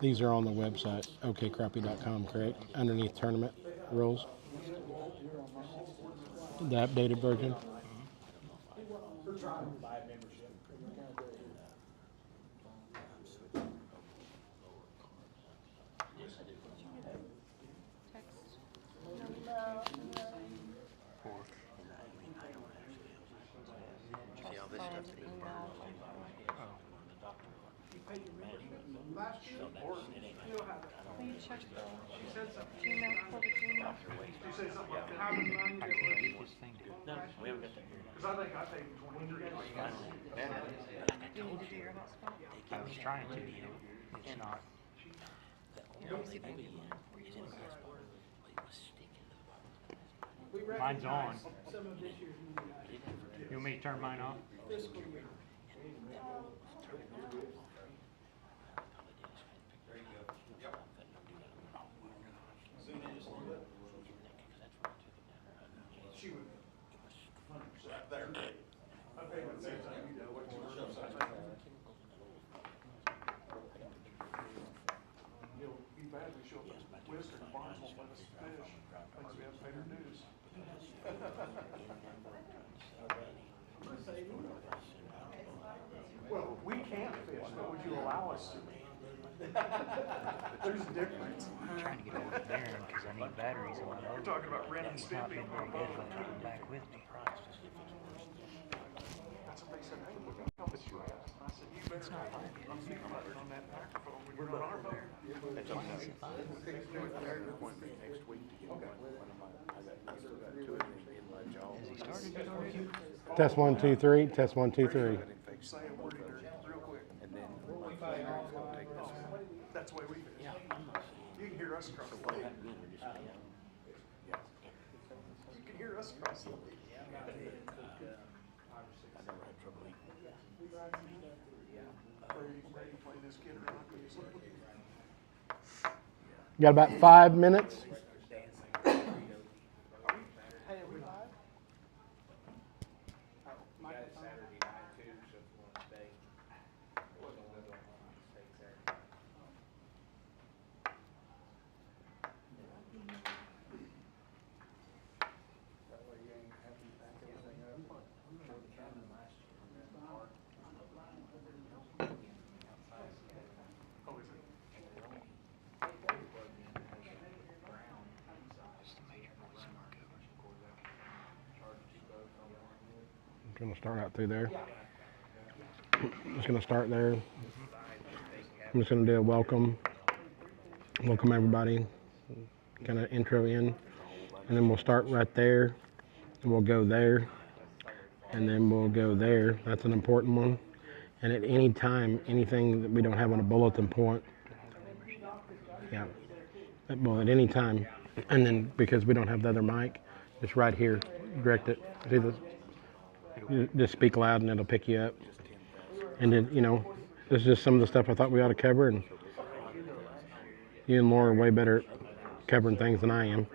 These are on the website, okcrappie.com, correct? Underneath tournament rules, the updated version. Mine's on. You want me to turn mine off? I'm trying to get over to Darren because I need batteries on my boat. He's not been very good about coming back with me. It's not fine. Has he started it already? Test 1, 2, 3. Test 1, 2, 3. Got about 5 minutes. I'm going to start out through there. Just going to start there. I'm just going to do a welcome everybody, kind of intro in, and then we'll start right there, and we'll go there, and then we'll go there. That's an important one. And at any time, anything that we don't have on a bulletin point, yeah, well, at any time, and then because we don't have the other mic, just right here, direct it. See this? You just speak loud and it'll pick you up. And then, this is just some of the stuff I thought we ought to cover, and you and Laura are way better at covering things than I am.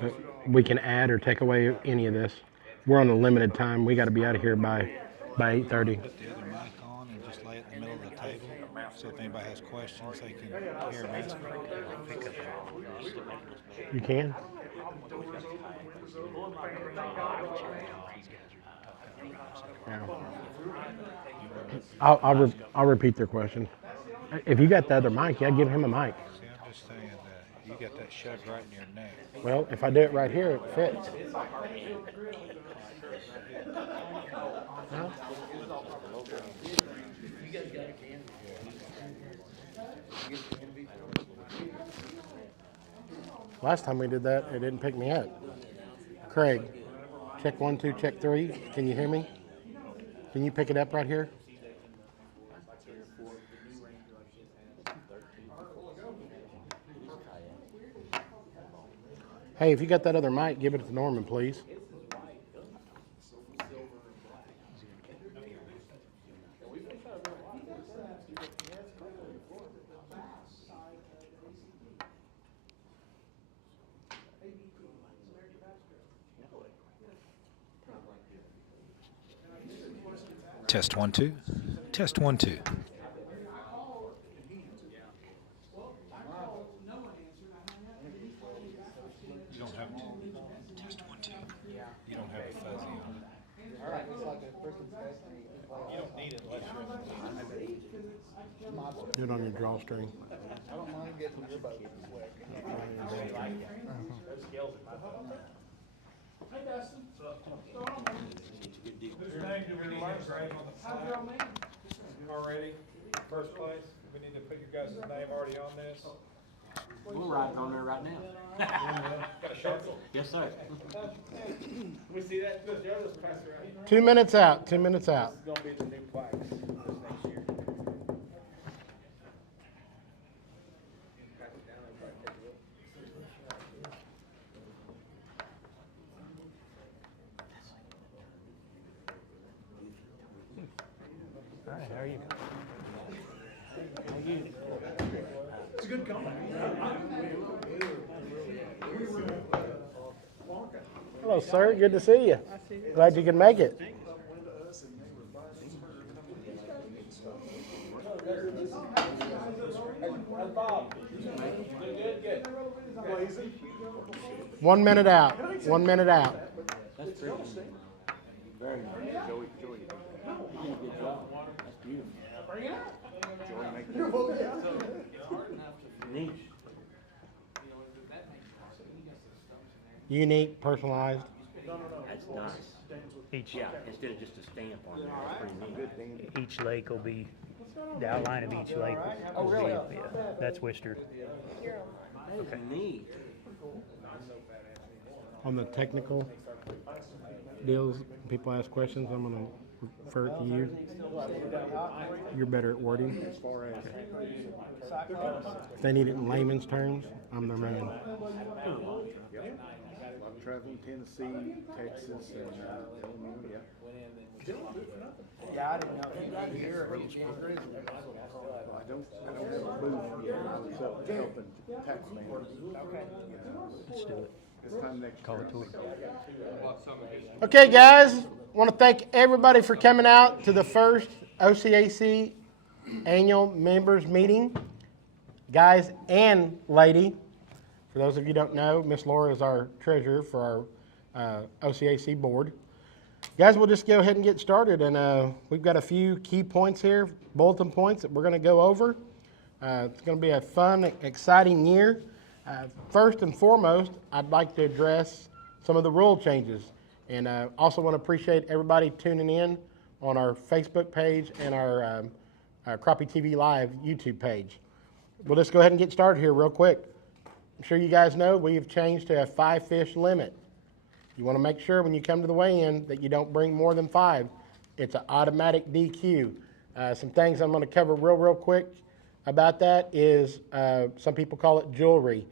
But we can add or take away any of this. We're on a limited time. We got to be out of here by 8:30. Put the other mic on and just lay it in the middle of the table, so if anybody has questions, they can hear me. You can? Yeah. I'll repeat their question. If you got the other mic, yeah, give him a mic. See, I'm just saying that you got that shoved right in your neck. Well, if I do it right here, it fits. Huh? Last time we did that, it didn't pick me up. Craig, check 1, 2, check 3. Can you hear me? Can you pick it up right here? Hey, if you got that other mic, give it to Norman, please. Test 1, 2. Test 1, 2. you don't have a fuzzy on it. You don't need it unless you're in the lead. Do it on your drawstring. I don't mind getting your boat wet. Whose name do we need to grade on the side? Already, first place, we need to put your guys' name already on this. We'll write it on there right now. Got a sharpie? Yes, sir. We see that? Good, Joe, let's pass it around. 2 minutes out, 2 minutes out. This is gonna be the new plaques this next year. All right, how are you? It's a good comeback. Hello, sir. Good to see you. Glad you could make it. Bob, good. 1 minute out. 1 minute out. That's pretty. Very nice. Joey, you did a good job. That's beautiful. Neat. Unique, personalized. That's nice. Each, Yeah, instead of just a stamp on there, that's pretty neat. each lake will be, the outline of each lake will be, yeah, that's Worcester. Okay. Neat. On the technical deals, people ask questions, I'm going to refer it to you. You're better at wording. As far as. If they need it in layman's terms, I'm their man. I'm traveling Tennessee, Texas, and Illinois, yeah. I didn't know he here. Well, I don't have a booth yet. I was helping tax man. Let's do it. This time next Call year. it to order. Okay, guys, want to thank everybody for coming out to the first OCAC annual members meeting. Guys and lady, for those of you who don't know, Miss Laura is our treasurer for our OCAC board. Guys, we'll just go ahead and get started, and we've got a few key points here, bulletin points that we're going to go over. It's going to be a fun, exciting year. First and foremost, I'd like to address some of the rule changes, and also want to appreciate everybody tuning in on our Facebook page and our Crappie TV Live YouTube page. We'll just go ahead and get started here real quick. I'm sure you guys know we've changed to a 5 fish limit. You want to make sure when you come to the weigh-in that you don't bring more than 5. It's an automatic DQ. Some things I'm going to cover real quick about that is some people call it jewelry.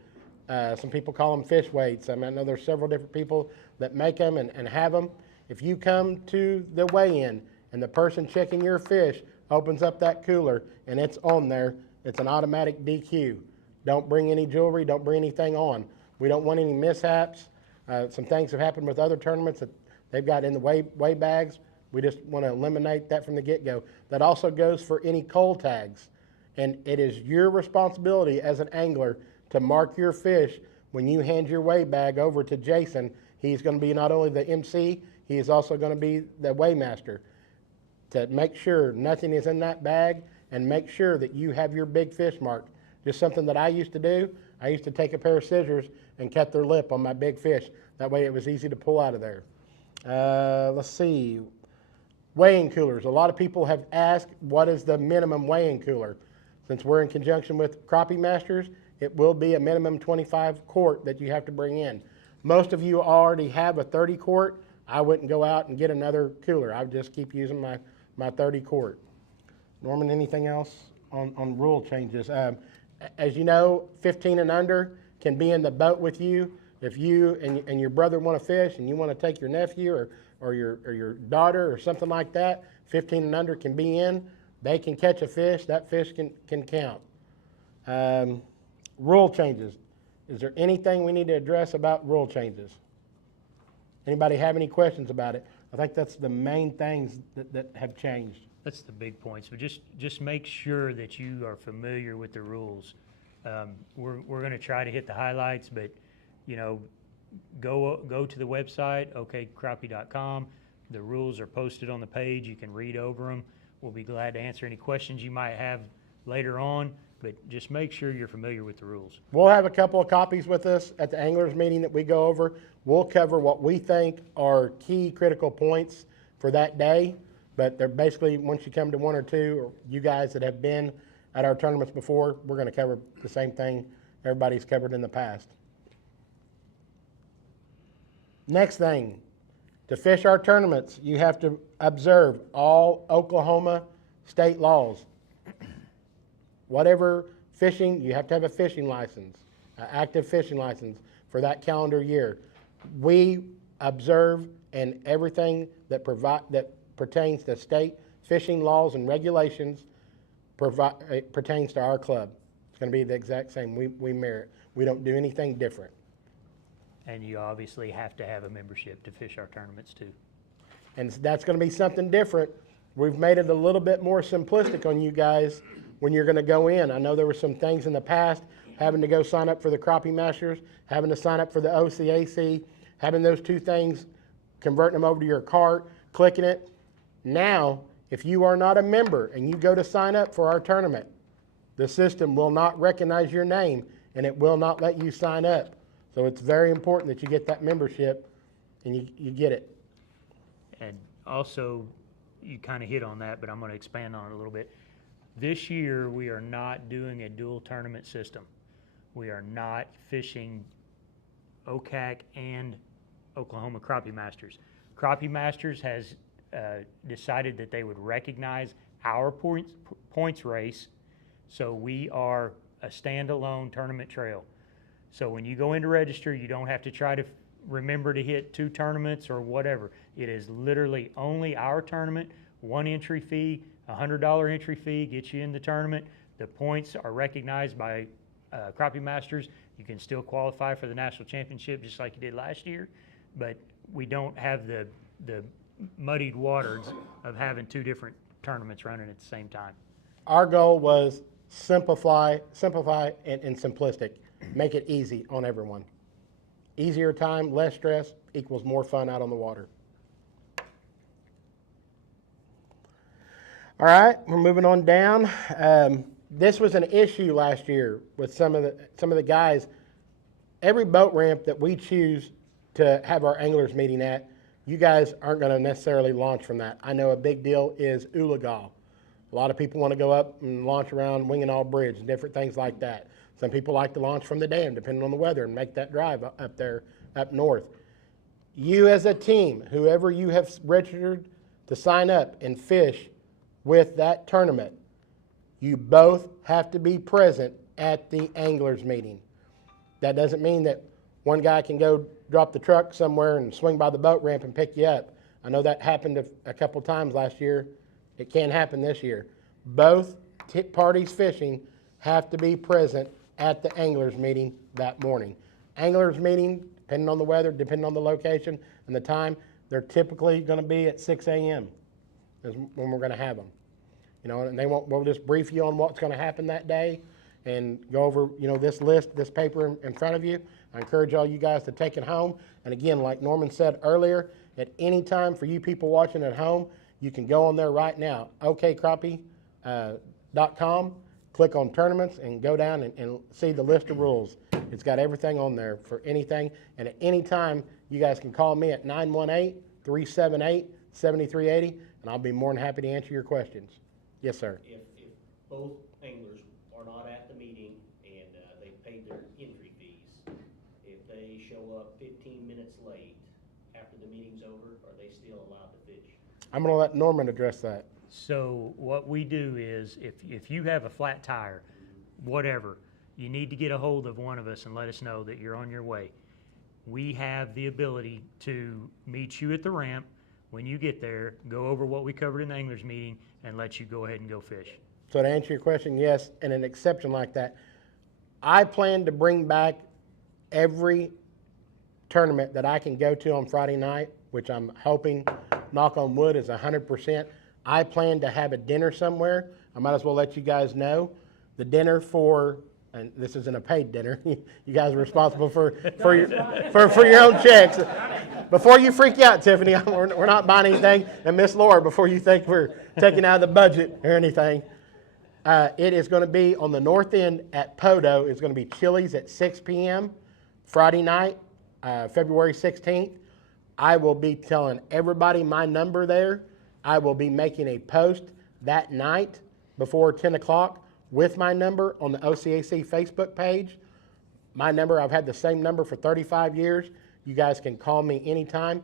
Some people call them fish weights. I know there's several different people that make them and have them. If you come to the weigh-in and the person checking your fish opens up that cooler and it's on there, it's an automatic DQ. Don't bring any jewelry, don't bring anything on. We don't want any mishaps. Some things have happened with other tournaments that they've got in the weigh bags. We just want to eliminate that from the get-go. That also goes for any cold tags. And it is your responsibility as an angler to mark your fish when you hand your weigh bag over to Jason. He's going to be not only the MC, he is also going to be the weighmaster. To make sure nothing is in that bag and make sure that you have your big fish marked. Just something that I used to do. I used to take a pair of scissors and cut their lip on my big fish. That way it was easy to pull out of there. Let's see. Weighing coolers. A lot of people have asked, what is the minimum weighing cooler? Since we're in conjunction with Crappie Masters, it will be a minimum 25 quart that you have to bring in. Most of you already have a 30 quart. I wouldn't go out and get another cooler. I would just keep using my 30 quart. Norman, anything else on rule changes? As you know, 15 and under can be in the boat with you. If you and your brother want to fish and you want to take your nephew or your daughter or something like that, 15 and under can be in. They can catch a fish. That fish can count. Rule changes. Is there anything we need to address about rule changes? Anybody have any questions about it? I think that's the main things that have changed. That's the big points. So just make sure that you are familiar with the rules. We're going to try to hit the highlights, but you know, go to the website, okcrappie.com. The rules are posted on the page. You can read over them. We'll be glad to answer any questions you might have later on, but just make sure you're familiar with the rules. We'll have a couple of copies with us at the anglers meeting that we go over. We'll cover what we think are key critical points for that day, but they're basically, once you come to one or two, or you guys that have been at our tournaments before, we're going to cover the same thing everybody's covered in the past. Next thing, to fish our tournaments, you have to observe all Oklahoma state laws. Whatever fishing, you have to have a fishing license, an active fishing license for that calendar year. We observe and everything that pertains to state fishing laws and regulations pertains to our club. It's going to be the exact same. We mirror it. We don't do anything different. And you obviously have to have a membership to fish our tournaments too. And that's going to be something different. We've made it a little bit more simplistic on you guys when you're going to go in. I know there were some things in the past, having to go sign up for the Crappie Masters, having to sign up for the OCAC, having those two things, converting them over to your cart, clicking it. Now, if you are not a member and you go to sign up for our tournament, the system will not recognize your name and it will not let you sign up. So it's very important that you get that membership and you get it. And also, you kind of hit on that, but I'm going to expand on it a little bit. This year, we are not doing a dual tournament system. We are not fishing OCAC and Oklahoma Crappie Masters. Crappie Masters has decided that they would recognize our points race, so we are a standalone tournament trail. So when you go in to register, you don't have to try to remember to hit 2 tournaments or whatever. It is literally only our tournament, 1 entry fee, $100 entry fee gets you in the tournament. The points are recognized by Crappie Masters. You can still qualify for the national championship just like you did last year, but we don't have the muddied waters of having 2 different tournaments running at the same time. Our goal was simplify and simplistic. Make it easy on everyone. Easier time, less stress equals more fun out on the water. All right, we're moving on down. This was an issue last year with some of the guys. Every boat ramp that we choose to have our anglers meeting at, you guys aren't going to necessarily launch from that. I know a big deal is Ulagal. A lot of people want to go up and launch around Winganall Bridge and different things like that. Some people like to launch from the dam, depending on the weather, and make that drive up there, up north. You as a team, whoever you have registered to sign up and fish with that tournament, you both have to be present at the anglers meeting. That doesn't mean that one guy can go drop the truck somewhere and swing by the boat ramp and pick you up. I know that happened a couple times last year. It can't happen this year. Both parties fishing have to be present at the anglers meeting that morning. Anglers meeting, depending on the weather, depending on the location and the time, they're typically going to be at 6 a.m. is when we're going to have them. You know, and we'll just brief you on what's going to happen that day and go over, you know, this list, this paper in front of you. I encourage all you guys to take it home. And again, like Norman said earlier, at any time for you people watching at home, you can go on there right now, okcrappie.com, click on tournaments, and go down and see the list of rules. It's got everything on there for anything. And at any time, you guys can call me at 918-378-7380, and I'll be more than happy to answer your questions. Yes, sir. If both anglers are not at the meeting and they paid their entry fees, if they show up 15 minutes late after the meeting's over, are they still allowed to fish? I'm going to let Norman address that. So what we do is if you have a flat tire, whatever, you need to get a hold of one of us and let us know that you're on your way. We have the ability to meet you at the ramp. When you get there, go over what we covered in the anglers meeting and let you go ahead and go fish. So to answer your question, yes, and an exception like that, I plan to bring back every tournament that I can go to on Friday night, which I'm hoping, knock on wood, is 100%. I plan to have a dinner somewhere. I might as well let you guys know. The dinner for and this isn't a paid dinner. You guys are responsible for your own checks. Before you freak out, Tiffany, we're not buying anything. And Miss Laura, before you think we're taking out of the budget or anything, it is going to be on the north end at Podo. It's going to be Chili's at 6 p.m. Friday night, February 16th. I will be telling everybody my number there. I will be making a post that night before 10 o'clock with my number on the OCAC Facebook page. My number, I've had the same number for 35 years. You guys can call me anytime.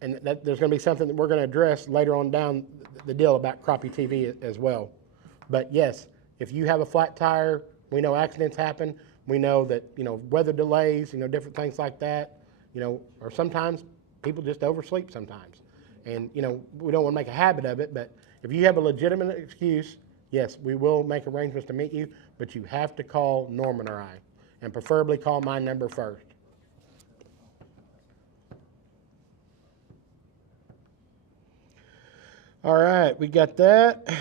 And there's going to be something that we're going to address later on down the deal about Crappie TV as well. But yes, if you have a flat tire, we know accidents happen. We know that, weather delays, different things like that, or sometimes people just oversleep sometimes. And, we don't want to make a habit of it, but if you have a legitimate excuse, yes, we will make arrangements to meet you, but you have to call Norman or I, and preferably call my number first. All right, we got that.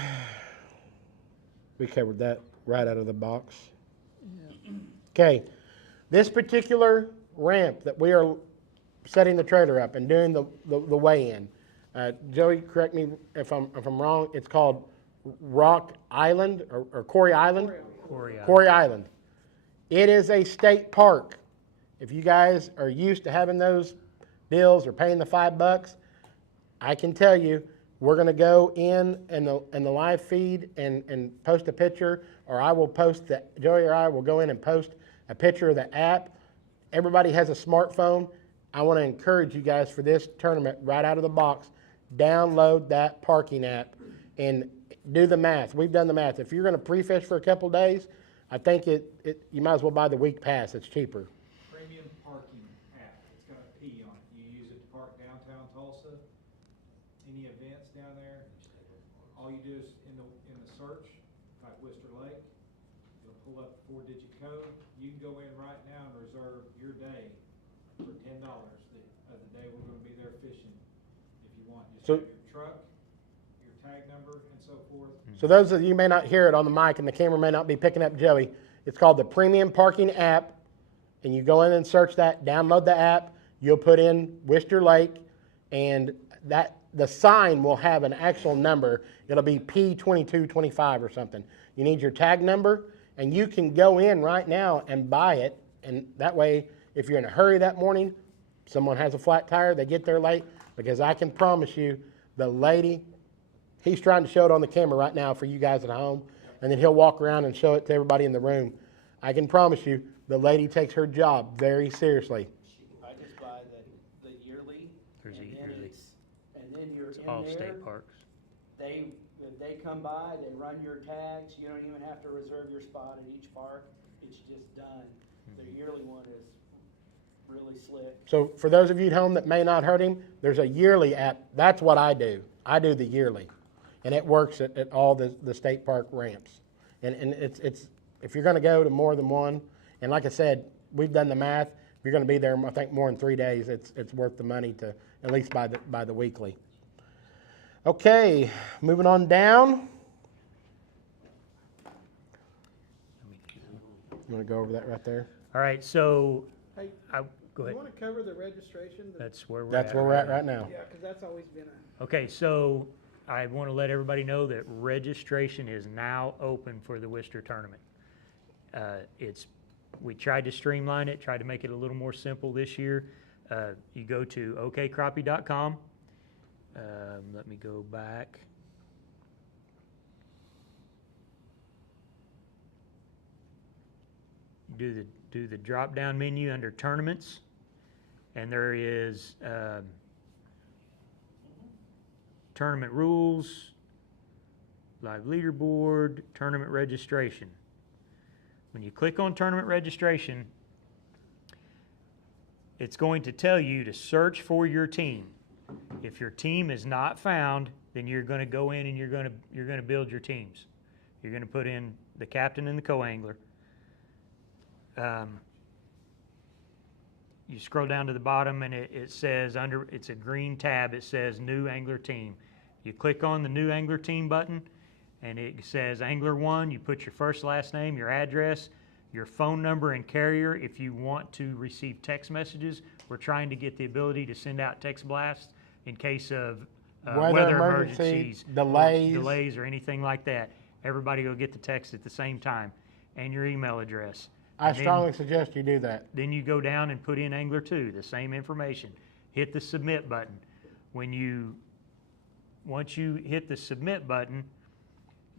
We covered that right out of the box. Okay, this particular ramp that we are setting the trailer up and doing the weigh-in, Joey, correct me if I'm wrong, it's called Rock Island or Corey Island? Corey Island. It is a state park. If you guys are used to having those deals or paying the $5, I can tell you, we're going to go in the live feed and post a picture, or I will post that. Joey or I will go in and post a picture of the app. Everybody has a smartphone. I want to encourage you guys for this tournament right out of the box, download that parking app and do the math. We've done the math. If you're going to pre-fish for a couple days, I think you might as well buy the week pass. It's cheaper. Premium parking app. It's got a P on it. You use it to park downtown Tulsa. Any events down there, all you do is in the search, type Wister Lake. You'll pull up the 4-digit code. You can go in right now and reserve your day for $10 of the day we're going to be there fishing. If you want, just have your truck, your tag number, and so forth. So those of you may not hear it on the mic and the camera may not be picking up Joey, it's called the Premium Parking app, and you go in and search that, download the app, you'll put in Wister Lake, and the sign will have an actual number. It'll be P2225 or something. You need your tag number, and you can go in right now and buy it, and that way, if you're in a hurry that morning, someone has a flat tire, they get there late, because I can promise you, the lady, he's trying to show it on the camera right now for you guys at home, and then he'll walk around and show it to everybody in the room. I can promise you, the lady takes her job very seriously. I just buy the yearly, There's and a then yearly. and then you're It's in all there. state parks. If they come by, they run your tags, you don't even have to reserve your spot at each park, it's just done. The yearly one is really slick. So for those of you at home that may not heard him, there's a yearly app. That's what I do. I do the yearly, and it works at all the state park ramps. And it's if you're going to go to more than one, and like I said, we've done the math. If you're going to be there, I think more than 3 days, it's worth the money to at least buy the weekly. Okay, moving on down. You want to go over that right there? All right, so, Hey, go you ahead. want to cover the registration? That's where we're at. That's where we're at right now. Yeah, because that's always been a, Okay, so I want to let everybody know that registration is now open for the Wister tournament. We tried to streamline it, tried to make it a little more simple this year. You go to okcrappie.com. Let me go back. Do the drop-down menu under tournaments, and there is tournament rules, live leaderboard, tournament registration. When you click on tournament registration, it's going to tell you to search for your team. If your team is not found, then you're going to go in and you're going to build your teams. You're going to put in the captain and the co-angler. You scroll down to the bottom and it says it's a green tab, it says new angler team. You click on the new angler team button and it says angler 1, you put your first last name, your address, your phone number and carrier if you want to receive text messages. We're trying to get the ability to send out text blasts in case of weather emergencies, delays or anything like that. Everybody will get the text at the same time, and your email address. I strongly suggest you do that. Then you go down and put in Angler 2, the same information. Hit the submit button. Once you hit the submit button,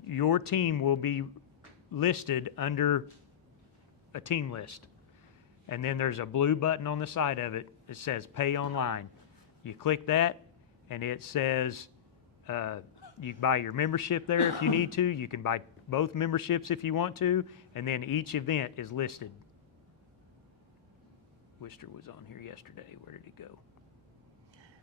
your team will be listed under a team list. And then there's a blue button on the side of it that says pay online. You click that and it says you can buy your membership there if you need to. You can buy both memberships if you want to, and then each event is listed. Worcester was on here yesterday. Where did it go?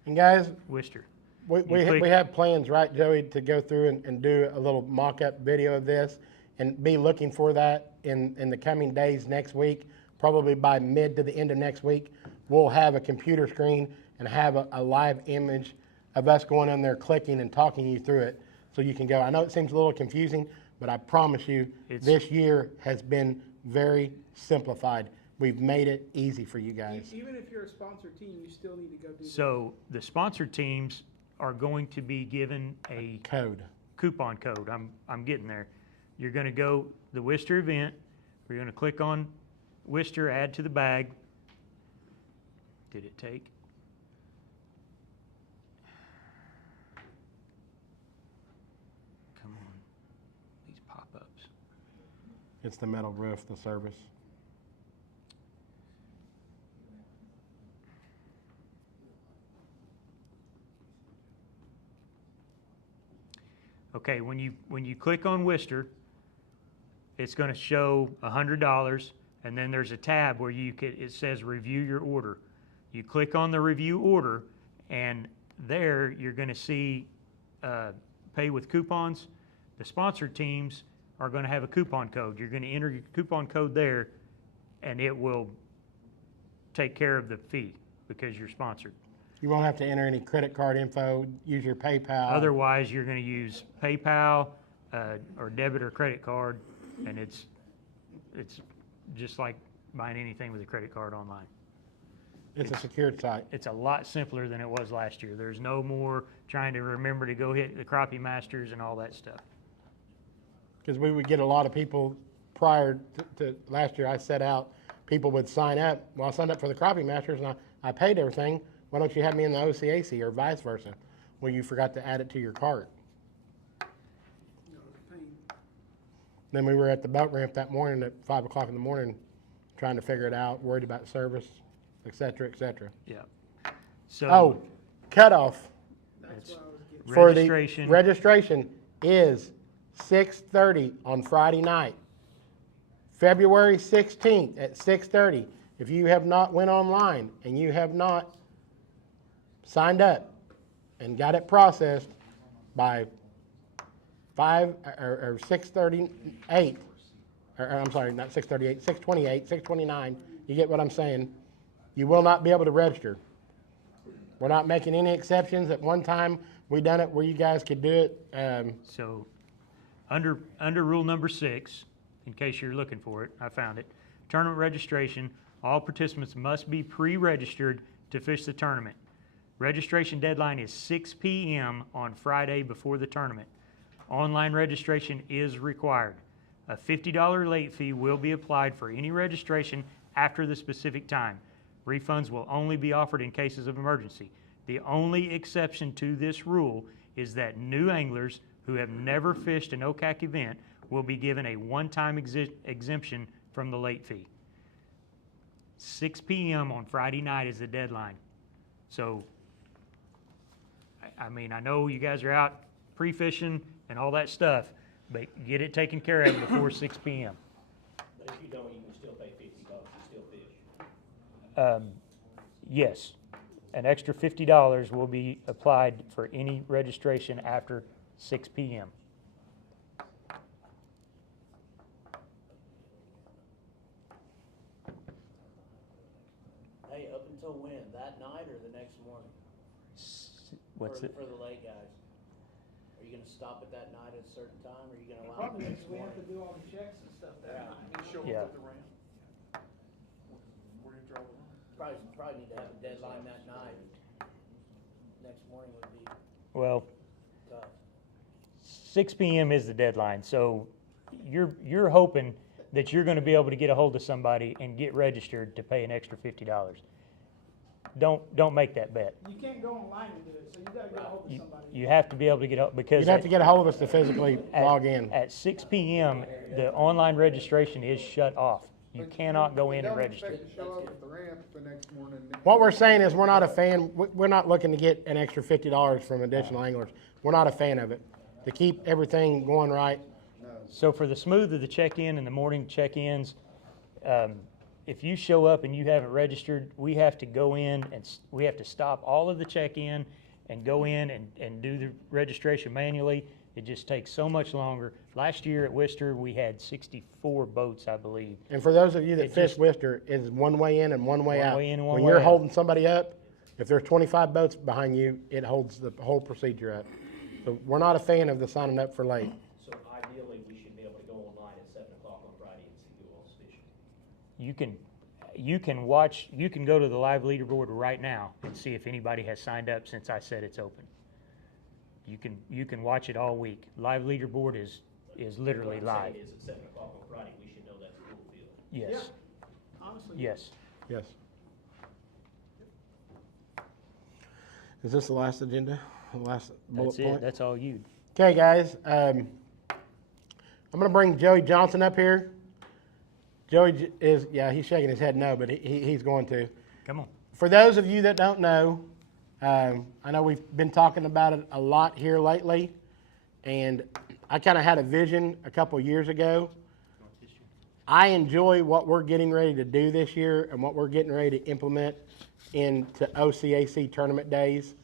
And guys, Worcester. we have plans, right, Joey, to go through and do a little mock-up video of this and be looking for that in the coming days next week. Probably by mid to the end of next week, we'll have a computer screen and have a live image of us going in there clicking and talking you through it so you can go. I know it seems a little confusing, but I promise you this year has been very simplified. We've made it easy for you guys. Even if you're a sponsor team, you still need to go do So the sponsor teams are going to be given a coupon code. I'm getting there. You're going to go the Worcester event. We're going to click on Worcester, add to the bag. Did it take? Come on, these pop-ups. It's the metal roof, the service. Okay, when you click on Worcester, it's going to show $100, and then there's a tab where it says review your order. You click on the review order, and there you're going to see pay with coupons. The sponsored teams are going to have a coupon code. You're going to enter your coupon code there, and it will take care of the fee because you're sponsored. You won't have to enter any credit card info, use your PayPal. Otherwise, you're going to use PayPal or debit or credit card, and it's just like buying anything with a credit card online. It's a secured site. It's a lot simpler than it was last year. There's no more trying to remember to go hit the Crappie Masters and all that stuff. Because we would get a lot of people prior to last year. I set out, people would sign up. Well, I signed up for the Crappie Masters and I paid everything. Why don't you have me in the OCAC or vice versa? Well, you forgot to add it to your cart. Then we were at the boat ramp that morning at 5 o'clock in the morning trying to figure it out, worried about service, et cetera, et cetera. Yeah. So Oh, cutoff That's what I was getting. for registration. the registration is 6:30 on Friday night. February 16th at 6:30. If you have not went online and you have not signed up and got it processed by 6:38, or I'm sorry, not 6:38, 6:28, 6:29, you get what I'm saying, you will not be able to register. We're not making any exceptions. At one time, we done it where you guys could do it. So under rule number 6, in case you're looking for it, I found it. Tournament registration, all participants must be pre-registered to fish the tournament. Registration deadline is 6 p.m. on Friday before the tournament. Online registration is required. A $50 late fee will be applied for any registration after the specific time. Refunds will only be offered in cases of emergency. The only exception to this rule is that new anglers who have never fished an OCAC event will be given a one-time exemption from the late fee. 6 p.m. on Friday night is the deadline. So, I mean, I know you guys are out pre-fishing and all that stuff, but get it taken care of before 6 p.m. But if you don't, you can still pay $50 to still fish. Yes, an extra $50 will be applied for any registration after 6 p.m. Hey, up until when? That night or the next morning? What's it? For the late guys? Are you gonna stop at that night at a certain time, or are you gonna allow them the next We have to morning? do all the checks and stuff that night. Show Yeah. up at the ramp. Where you draw the line? Probably need to have a deadline that night. Next morning would be Well, tough. 6 p.m. is the deadline, so you're hoping that you're gonna be able to get a hold of somebody and get registered to pay an extra $50. Don't make that bet. You can't go online and do it, so you gotta get a hold of somebody. You have to be able to get up, because You'd have to get a hold of us to physically log in. at 6 p.m., the online registration is shut off. You cannot go in and register. Don't expect to show up at the ramp the next morning. What we're saying is we're not a fan, we're not looking to get an extra $50 from additional anglers. We're not a fan of it. To keep everything going right, So for the smooth of the check-in and the morning check-ins, if you show up and you haven't registered, we have to go in and we have to stop all of the check-in and go in and do the registration manually. It just takes so much longer. Last year at Worcester, we had 64 boats, I believe. and for those of you that It fish just- Worcester, it's one way in and one way One out. way in and one When way you're out. holding somebody up, if there's 25 boats behind you, it holds the whole procedure up. So we're not a fan of the signing up for late. So ideally, we should be able to go online at 7 o'clock on Friday and see who all's fishing. You can watch, you can go to the live leaderboard right now and see if anybody has signed up since I said it's open. You can watch it all week. Live leaderboard is literally What I'm live. saying is at 7 o'clock on Friday, we should know that's a full field. Yes, Honestly. yes. Yes. Is this the last agenda? The last bullet That's point? it. That's all you. Okay, guys, I'm gonna bring Joey Johnson up here. Joey is, yeah, he's shaking his head no, but he's going to. Come on. For those of you that don't know, I know we've been talking about it a lot here lately, and I kind of had a vision a couple years ago. I enjoy what we're getting ready to do this year and what we're getting ready to implement into OCAC tournament days.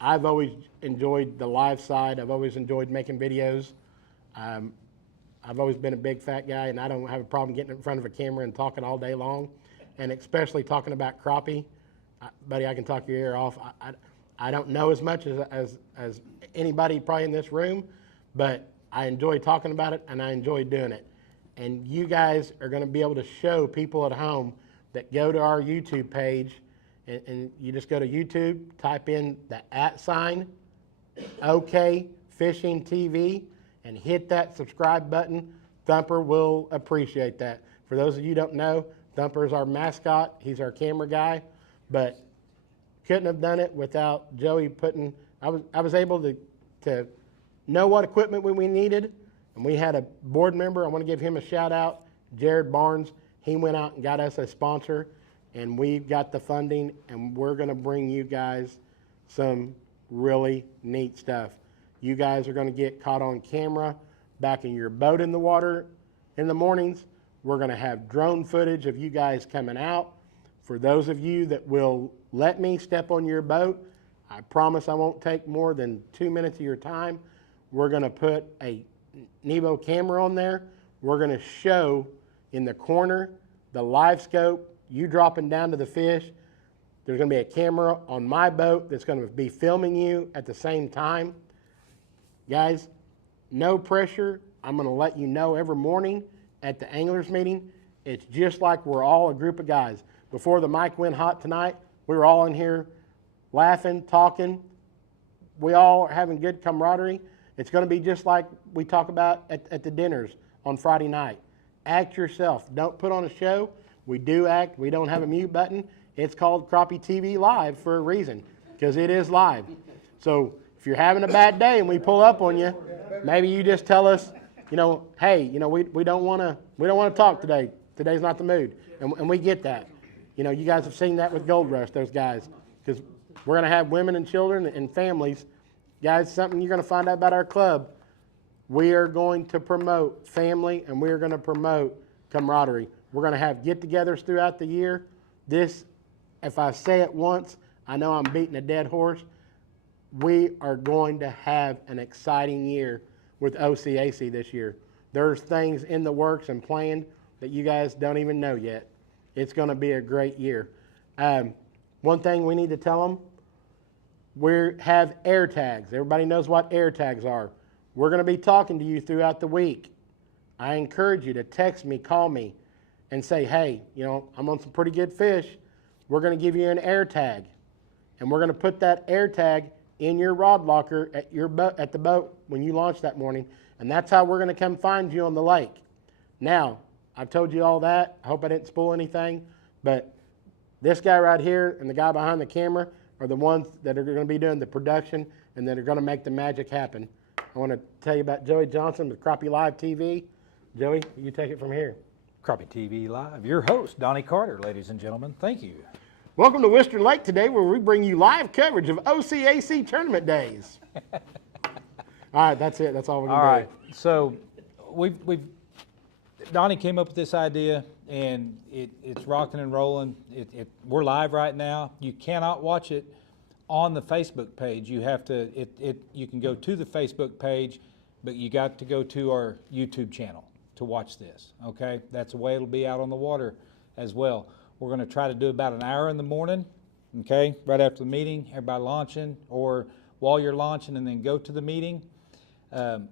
I've always enjoyed the live side. I've always enjoyed making videos. I've always been a big fat guy, and I don't have a problem getting in front of a camera and talking all day long, and especially talking about crappie. Buddy, I can talk your ear off. I don't know as much as anybody probably in this room, but I enjoy talking about it, and I enjoy doing it. And you guys are going to be able to show people at home that go to our YouTube page, and you just go to YouTube, type in the @ OK Fishing TV, and hit that subscribe button. Thumper will appreciate that. For those of you who don't know, Thumper is our mascot. He's our camera guy, but couldn't have done it without Joey putting. I was able to know what equipment we needed, and we had a board member. I want to give him a shout out, Jared Barnes. He went out and got us a sponsor, and we got the funding, and we're going to bring you guys some really neat stuff. You guys are going to get caught on camera back in your boat in the water in the mornings. We're going to have drone footage of you guys coming out. For those of you that will let me step on your boat, I promise I won't take more than 2 minutes of your time. We're going to put a Nebo camera on there. We're going to show in the corner the live scope, you dropping down to the fish. There's going to be a camera on my boat that's going to be filming you at the same time. Guys, no pressure. I'm going to let you know every morning at the anglers meeting. It's just like we're all a group of guys. Before the mic went hot tonight, we were all in here laughing, talking. We all are having good camaraderie. It's going to be just like we talk about at the dinners on Friday night. Act yourself. Don't put on a show. We do act. We don't have a mute button. It's called Crappie TV Live for a reason, because it is live. So if you're having a bad day and we pull up on you, maybe you just tell us, hey, we don't want to talk today. Today's not the mood, and we get that. You guys have seen that with Gold Rush, those guys, because we're going to have women and children and families. Guys, something you're going to find out about our club. We are going to promote family, and we are going to promote camaraderie. We're going to have get-togethers throughout the year. This, if I say it once, I know I'm beating a dead horse. We are going to have an exciting year with OCAC this year. There's things in the works and planned that you guys don't even know yet. It's going to be a great year. One thing we need to tell them, we have air tags. Everybody knows what air tags are. We're going to be talking to you throughout the week. I encourage you to text me, call me, and say, hey, I'm on some pretty good fish. We're going to give you an air tag. And we're going to put that air tag in your rod locker at your boat, at the boat when you launch that morning. And that's how we're going to come find you on the lake. Now, I've told you all that. I hope I didn't spoil anything. But this guy right here and the guy behind the camera are the ones that are going to be doing the production and that are going to make the magic happen. I want to tell you about Joey Johnson with Crappie Live TV. Joey, you take it from here. Crappie TV Live, your host, Donnie Carter, ladies and gentlemen. Thank you. Welcome to Western Lake today, where we bring you live coverage of OCAC tournament days. All right, that's it. That's all we're going to do. All right, so Donnie came up with this idea, and it's rocking and rolling. We're live right now. You cannot watch it on the Facebook page. You have to. You can go to the Facebook page, but you got to go to our YouTube channel to watch this. Okay, that's the way it'll be out on the water as well. We're going to try to do about an hour in the morning, okay, right after the meeting, everybody launching, or while you're launching and then go to the meeting.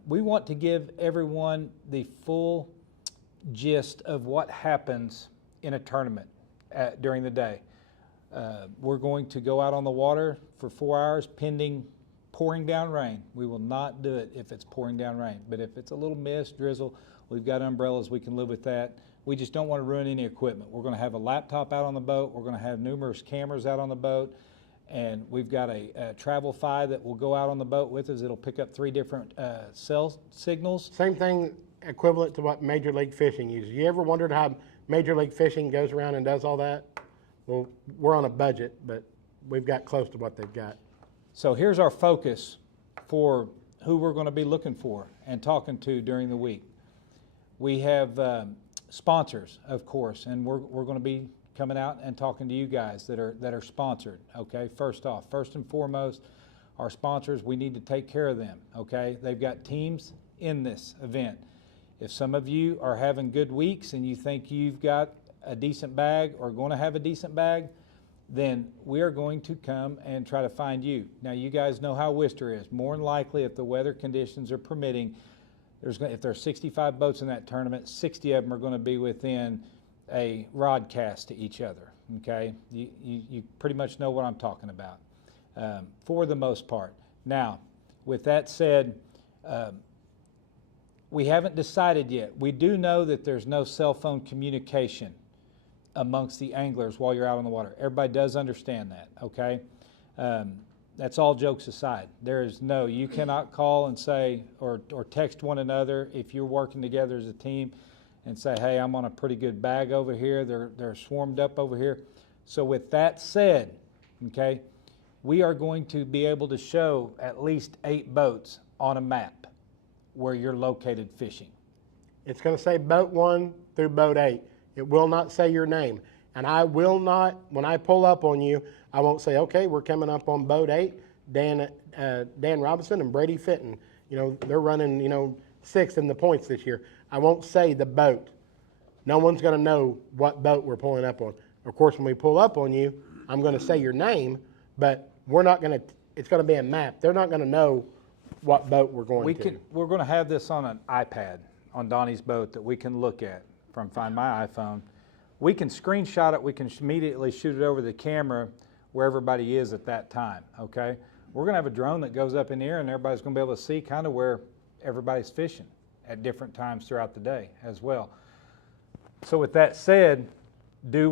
We want to give everyone the full gist of what happens in a tournament during the day. We're going to go out on the water for 4 hours pending pouring down rain. We will not do it if it's pouring down rain, but if it's a little mist, drizzle, we've got umbrellas, we can live with that. We just don't want to ruin any equipment. We're going to have a laptop out on the boat. We're going to have numerous cameras out on the boat. And we've got a Travel-Fi that will go out on the boat with us. It'll pick up 3 different cell signals. Same thing equivalent to what Major League Fishing uses. You ever wondered how Major League Fishing goes around and does all that? Well, we're on a budget, but we've got close to what they've got. So here's our focus for who we're going to be looking for and talking to during the week. We have sponsors, of course, and we're going to be coming out and talking to you guys that are sponsored. Okay, first and foremost, our sponsors, we need to take care of them. Okay, they've got teams in this event. If some of you are having good weeks and you think you've got a decent bag or going to have a decent bag, then we are going to come and try to find you. Now, you guys know how Worcester is. More than likely, if the weather conditions are permitting, if there's 65 boats in that tournament, 60 of them are going to be within a rod cast to each other. Okay, you pretty much know what I'm talking about for the most part. Now, with that said, we haven't decided yet. We do know that there's no cell phone communication amongst the anglers while you're out on the water. Everybody does understand that. Okay. That's all jokes aside. You cannot call and say or text one another if you're working together as a team and say, hey, I'm on a pretty good bag over here. They're swarmed up over here. So with that said, okay, we are going to be able to show at least 8 boats on a map where you're located fishing. It's going to say boat 1 through boat 8. It will not say your name. And I will not, when I pull up on you, I won't say, okay, we're coming up on boat 8, Dan Robinson and Brady Fitton. They're running, 6th in the points this year. I won't say the boat. No one's going to know what boat we're pulling up on. Of course, when we pull up on you, I'm going to say your name, but we're not going to, it's going to be a map. They're not going to know what boat we're going to. We're going to have this on an iPad on Donnie's boat that we can look at from Find My iPhone. We can screenshot it. We can immediately shoot it over the camera where everybody is at that time, okay? We're going to have a drone that goes up in the air, and everybody's going to be able to see kind of where everybody's fishing at different times throughout the day as well. So with that said, this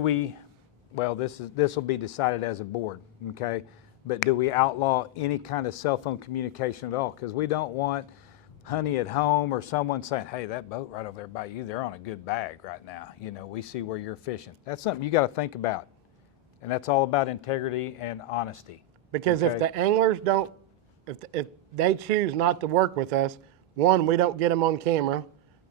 will be decided as a board, okay? But do we outlaw any kind of cell phone communication at all? Because we don't want honey at home or someone saying, hey, that boat right over there by you, they're on a good bag right now. We see where you're fishing. That's something you got to think about. And that's all about integrity and honesty. Because if the anglers don't, if they choose not to work with us, one, we don't get them on camera.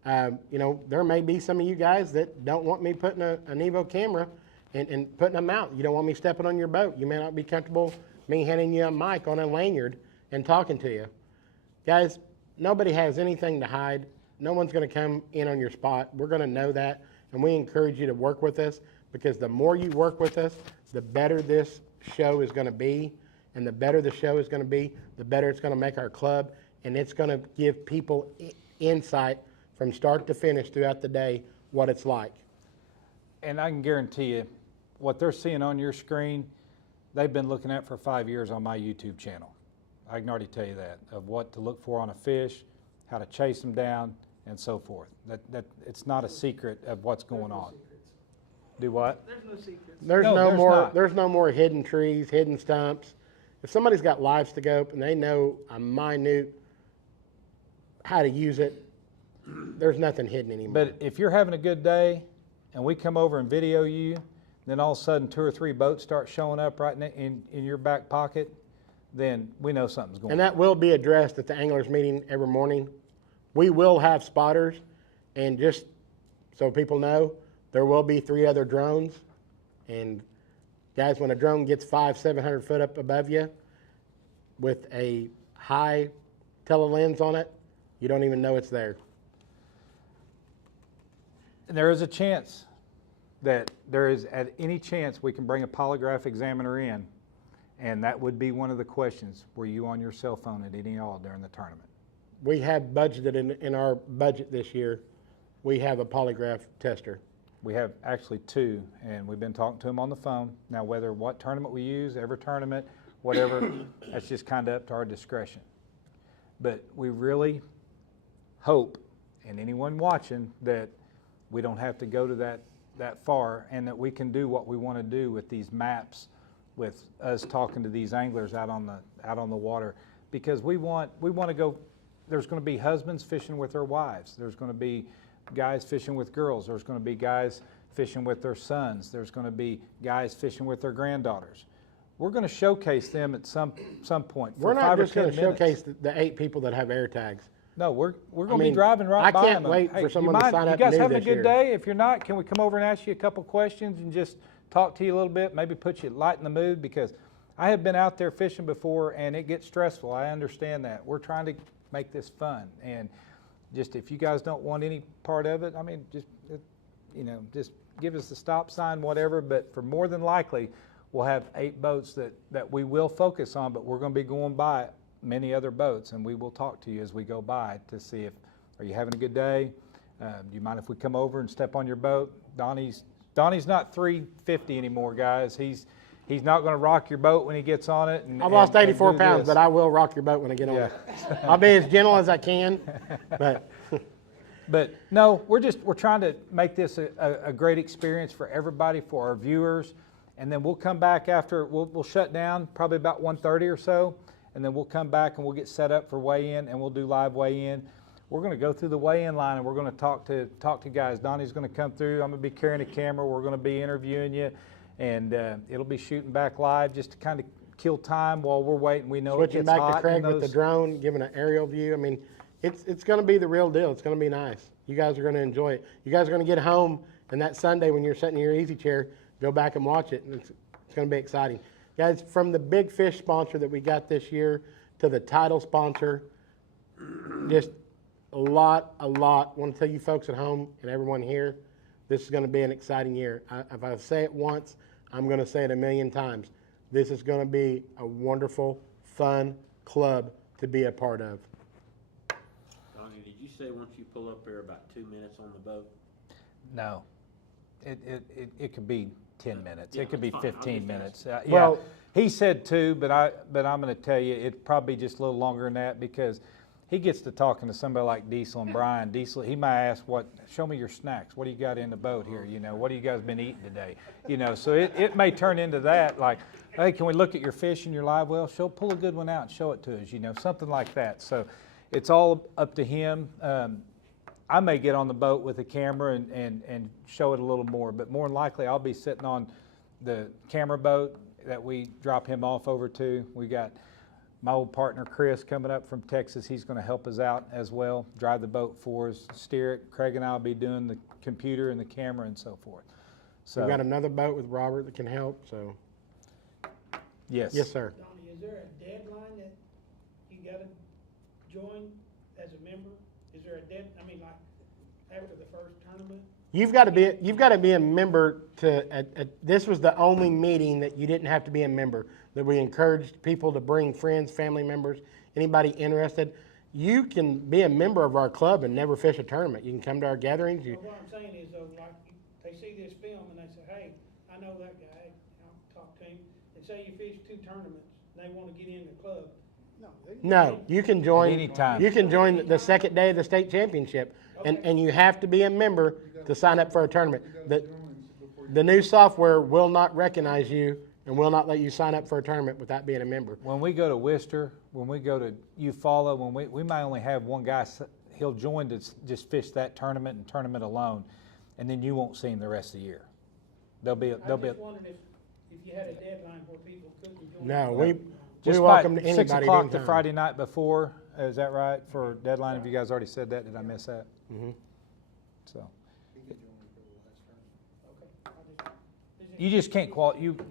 There may be some of you guys that don't want me putting an Evo camera and putting them out. You don't want me stepping on your boat. You may not be comfortable me handing you a mic on a lanyard and talking to you. Guys, nobody has anything to hide. No one's going to come in on your spot. We're going to know that, and we encourage you to work with us, because the more you work with us, the better this show is going to be, and the better the show is going to be, the better it's going to make our club, and it's going to give people insight from start to finish throughout the day what it's like. And I can guarantee you, what they're seeing on your screen, they've been looking at for 5 years on my YouTube channel. I can already tell you that, of what to look for on a fish, how to chase them down, and so forth. That it's not a secret of what's going on. Do what? There's no secrets. There's No, no there's more. not. There's no more hidden trees, hidden stumps. If somebody's got live scope and they know a minute how to use it, there's nothing hidden anymore. But if you're having a good day, and we come over and video you, then all of a sudden 2 or 3 boats start showing up right in your back pocket, then we know something's going on. And that will be addressed at the anglers meeting every morning. We will have spotters, and just so people know, there will be 3 other drones. And guys, when a drone gets 500-700 foot up above you with a high telelens on it, you don't even know it's there. And there is a chance that there is, at any chance, we can bring a polygraph examiner in, and that would be one of the questions. Were you on your cell phone at any all during the tournament? We have budgeted in our budget this year, we have a polygraph tester. We have actually 2, and we've been talking to them on the phone. Now, what tournament we use, every tournament, whatever, that's just kind of up to our discretion. But we really hope, and anyone watching, that we don't have to go to that far, and that we can do what we want to do with these maps, with us talking to these anglers out on the water, because we want to go. There's going to be husbands fishing with their wives. There's going to be guys fishing with girls. There's going to be guys fishing with their sons. There's going to be guys fishing with their granddaughters. We're going to showcase them at some point. We're not just going to showcase the 8 people that have air tags. No, we're going to be driving right I by can't them. wait for someone to sign up You guys new having a this good year. day? If you're not, can we come over and ask you a couple questions and just talk to you a little bit, maybe put you light in the mood? Because I have been out there fishing before, and it gets stressful. I understand that. We're trying to make this fun, and just if you guys don't want any part of it, I mean, just give us the stop sign, whatever. But for more than likely, we'll have 8 boats that we will focus on, but we're going to be going by many other boats, and we will talk to you as we go by to see if, are you having a good day? Do you mind if we come over and step on your boat? Donnie's not 350 anymore, guys. He's not going to rock your boat when he gets on it. I've lost 84 do pounds, this. but I will rock your boat when I get on it. I'll be as gentle as I can, but But no, we're trying to make this a great experience for everybody, for our viewers, and then we'll come back after. We'll shut down probably about 1:30 or so, and then we'll come back and we'll get set up for weigh-in, and we'll do live weigh-in. We're going to go through the weigh-in line, and we're going to talk to guys. Donnie's going to come through. I'm going to be carrying a camera. We're going to be interviewing you, and it'll be shooting back live just to kind of kill time while we're waiting. We know switching it gets back hot to Craig in with the those- drone, giving an aerial view. I mean, it's going to be the real deal. It's going to be nice. You guys are going to enjoy it. You guys are going to get home, and that Sunday when you're sitting in your easy chair, go back and watch it, and it's going to be exciting. Guys, from the big fish sponsor that we got this year to the title sponsor, just a lot. I want to tell you folks at home and everyone here, this is going to be an exciting year. If I say it once, I'm going to say it a million times. This is going to be a wonderful, fun club to be a part of. Donnie, did you say once you pull up there about 2 minutes on the boat? No, it could be 10 minutes. Yeah, It could be that's fine. 15 I'll minutes. just Yeah, Well- he said 2, but I'm going to tell you it'd probably just a little longer than that, because he gets to talking to somebody like Diesel and Brian. Diesel, he might ask, show me your snacks. What do you got in the boat here? What have you guys been eating today? So it may turn into that, like, hey, can we look at your fish and your live well? Pull a good one out and show it to us, something like that. So it's all up to him. I may get on the boat with a camera and show it a little more, but more than likely I'll be sitting on the camera boat that we drop him off over to. We got my old partner Chris coming up from Texas. He's going to help us out as well, drive the boat for us, steer it. Craig and I will be doing the computer and the camera and so forth. So We've got another boat with Robert that can help, so. yes. Yes, sir. Donnie, is there a deadline that you gotta join as a member? Is there a like after the first tournament? You've got to be a member to. This was the only meeting that you didn't have to be a member. That we encouraged people to bring friends, family members, anybody interested. you can be a member of our club and never fish a tournament. You can come to our gatherings. Well, what I'm saying is though, like, they see this film and they say, hey, I know that guy, I'll talk to him, and say you fish 2 tournaments, they wanna get in the club. No, you can join. At any time. You can join the second day of the state championship, and you have to be a member to sign up for a tournament. The new software will not recognize you and will not let you sign up for a tournament without being a member. When we go to Worcester, when we go to Eufaula, we might only have one guy, he'll join to just fish that tournament and tournament alone, and then you won't see him the rest of the year. I just wondered if you had a deadline where people couldn't join. No, we Just welcome about to 6 anybody. o'clock the anytime. Friday night before, is that right, for deadline? Have you guys already said that? Did I miss that? Mhm. So, Okay. you just can't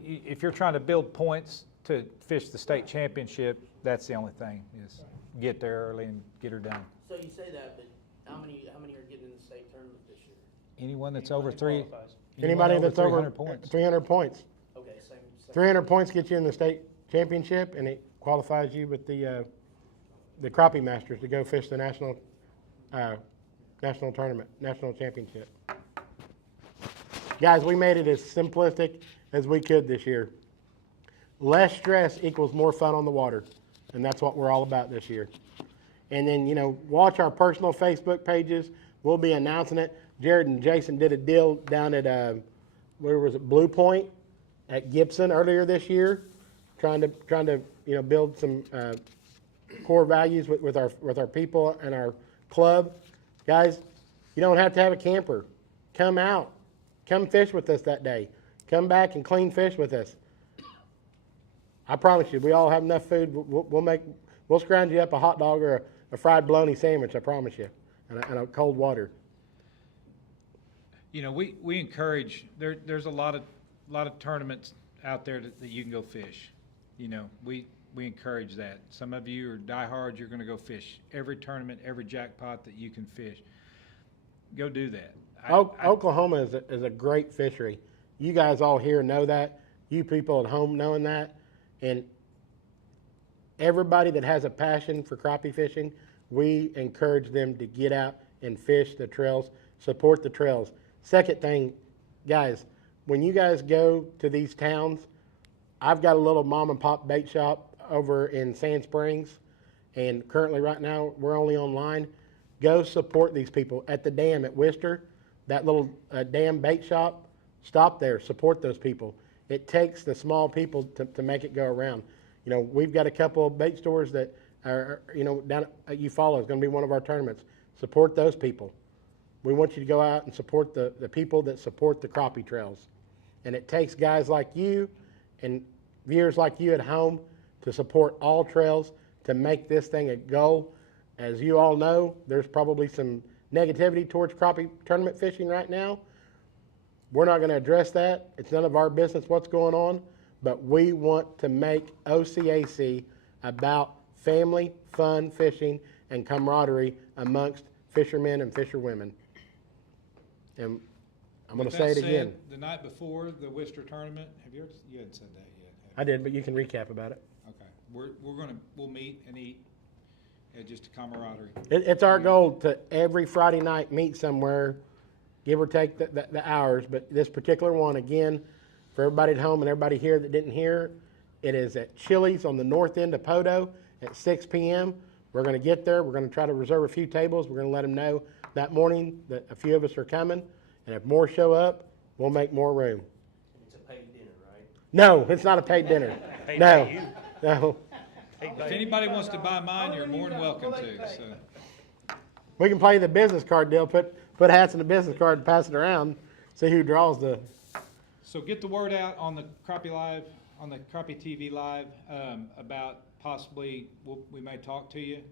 if you're trying to build points to fish the state championship, that's the only thing, is get there early and get her done. So you say that, but how many are getting in the state tournament this year? Anyone that's over Anybody qualifies. Anybody that's over 300 points. 300 points. Okay, same. 300 points gets you in the state championship, and it qualifies you with the crappie masters to go fish the national tournament, national championship. Guys, we made it as simplistic as we could this year. Less stress equals more fun on the water, and that's what we're all about this year. And then, watch our personal Facebook pages. We'll be announcing it. Jared and Jason did a deal down at, where was it, Blue Point at Gibson earlier this year, trying to build some core values with our people and our club. Guys, you don't have to have a camper. Come out. Come fish with us that day. Come back and clean fish with us. I promise you, we all have enough food. We'll scrounge you up a hot dog or a fried bologna sandwich, I promise you, and a cold water. We encourage, there's a lot of tournaments out there that you can go fish. We encourage that. Some of you are diehards, you're gonna go fish every tournament, every jackpot that you can fish. Go do that. Oklahoma is a great fishery. You guys all here know that. You people at home knowing that. And everybody that has a passion for crappie fishing, we encourage them to get out and fish the trails, support the trails. Second thing, guys, when you guys go to these towns, I've got a little mom and pop bait shop over in Sand Springs, and currently right now we're only online. Go support these people at the dam at Worcester, that little dam bait shop. Stop there, support those people. It takes the small people to make it go around. We've got a couple of bait stores that are, down at Eufaula is going to be one of our tournaments. Support those people. We want you to go out and support the people that support the crappie trails. And it takes guys like you and viewers like you at home to support all trails to make this thing a goal. As you all know, there's probably some negativity towards crappie tournament fishing right now. We're not going to address that. It's none of our business what's going on, but we want to make OCAC about family, fun fishing, and camaraderie amongst fishermen and fisherwomen. And I'm going to say it again. The night before the Worcester tournament, you hadn't said that yet. I did, but you can recap about it. Okay, we'll meet and eat, just a camaraderie. It's our goal to every Friday night meet somewhere, give or take the hours, but this particular one, again, for everybody at home and everybody here that didn't hear, it is at Chili's on the north end of Podo at 6 p.m. We're going to get there. We're going to try to reserve a few tables. We're going to let them know that morning that a few of us are coming, and if more show up, we'll make more room. It's a paid dinner, right? No, it's not a paid dinner. Paid No, by you. no. Paid by If you. anybody wants to buy mine, you're more than welcome to, so. We can play the business card deal, put hats in the business card and pass it around, see who draws the. So get the word out on the Crappie Live, on the Crappie TV Live, about possibly, we may talk to you,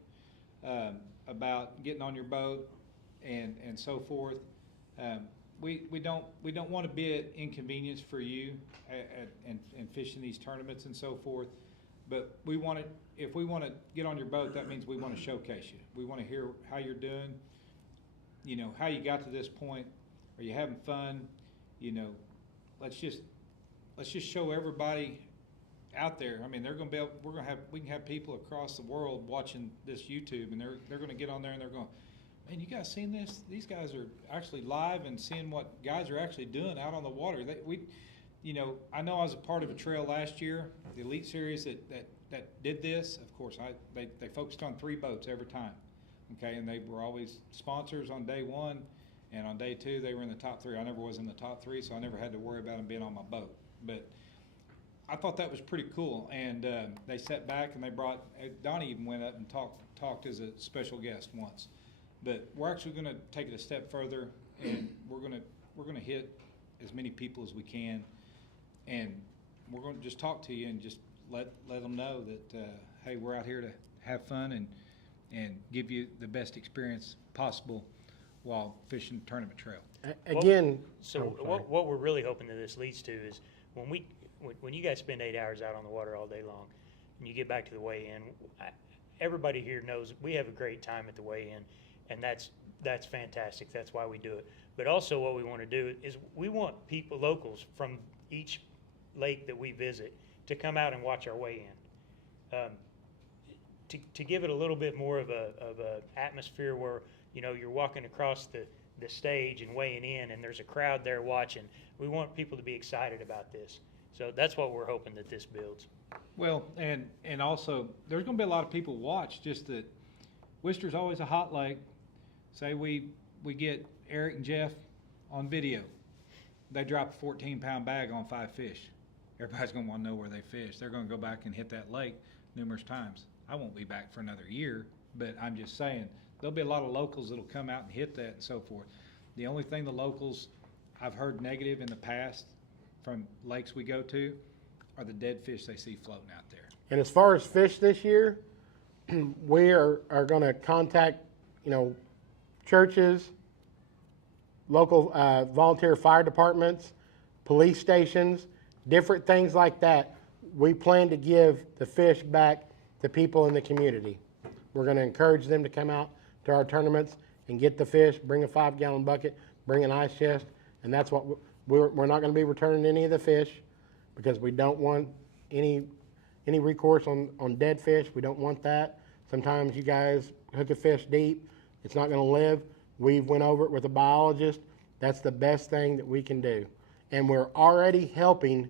about getting on your boat and so forth. We don't want to be an inconvenience for you and fishing these tournaments and so forth. But if we want to get on your boat, that means we want to showcase you. We want to hear how you're doing, how you got to this point. Are you having fun? Let's just show everybody out there. I mean, they're gonna be able, we can have people across the world watching this YouTube, and they're gonna get on there and they're going, man, you guys seen this? These guys are actually live and seeing what guys are actually doing out on the water. I know I was a part of a trail last year, the Elite Series that did this. Of course, they focused on 3 boats every time, okay, and they were always sponsors on day 1, and on day 2 they were in the top 3. I never was in the top 3, so I never had to worry about them being on my boat. But I thought that was pretty cool, and they sat back and they brought Donnie even went up and talked as a special guest once. But we're actually going to take it a step further, and we're going to hit as many people as we can, and we're going to just talk to you and just let them know that hey, we're out here to have fun and give you the best experience possible while fishing tournament trail. Again, So oh, sorry. what we're really hoping that this leads to is when you guys spend 8 hours out on the water all day long, and you get back to the weigh-in, everybody here knows we have a great time at the weigh-in, and that's fantastic. That's why we do it. But also what we want to do is we want locals from each lake that we visit to come out and watch our weigh-in. To give it a little bit more of a atmosphere where, you're walking across the stage and weighing in, and there's a crowd there watching. We want people to be excited about this. So that's what we're hoping that this builds. Well, and also there's going to be a lot of people watch. Just that Worcester's always a hot lake. Say we get Eric and Jeff on video. They drop a 14-pound bag on 5 fish. Everybody's going to want to know where they fish. They're going to go back and hit that lake numerous times. I won't be back for another year, but I'm just saying there'll be a lot of locals that'll come out and hit that and so forth. The only thing the locals I've heard negative in the past from lakes we go to are the dead fish they see floating out there. And as far as fish this year, we are going to contact, churches, local volunteer fire departments, police stations, different things like that. We plan to give the fish back to people in the community. We're going to encourage them to come out to our tournaments and get the fish, bring a 5-gallon bucket, bring an ice chest, and that's what we're not going to be returning any of the fish because we don't want any recourse on dead fish. We don't want that. Sometimes you guys hook a fish deep, it's not going to live. We've went over it with a biologist. That's the best thing that we can do. And we're already helping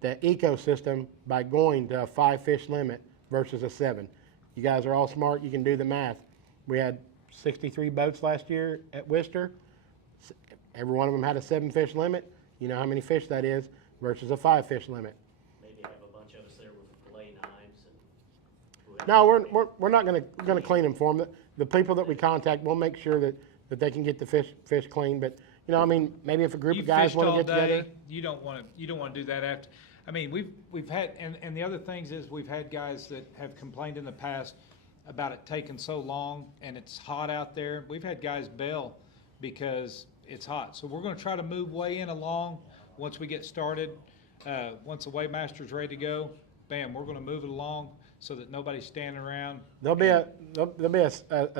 the ecosystem by going to a 5-fish limit versus a 7. You guys are all smart. You can do the math. We had 63 boats last year at Worcester. Every one of them had a 7-fish limit. You know how many fish that is versus a 5-fish limit. Maybe have a bunch of us there with fillet knives and. No, we're not going to clean them for them. The people that we contact, we'll make sure that they can get the fish clean. But maybe if a group of guys want to get together, you don't want to do that after. I mean, we've had and the other things is we've had guys that have complained in the past about it taking so long and it's hot out there. We've had guys bail because it's hot. So we're going to try to move weigh-in along once we get started. Once the weighmaster's ready to go, bam, we're going to move it along so that nobody's standing around. there'll be a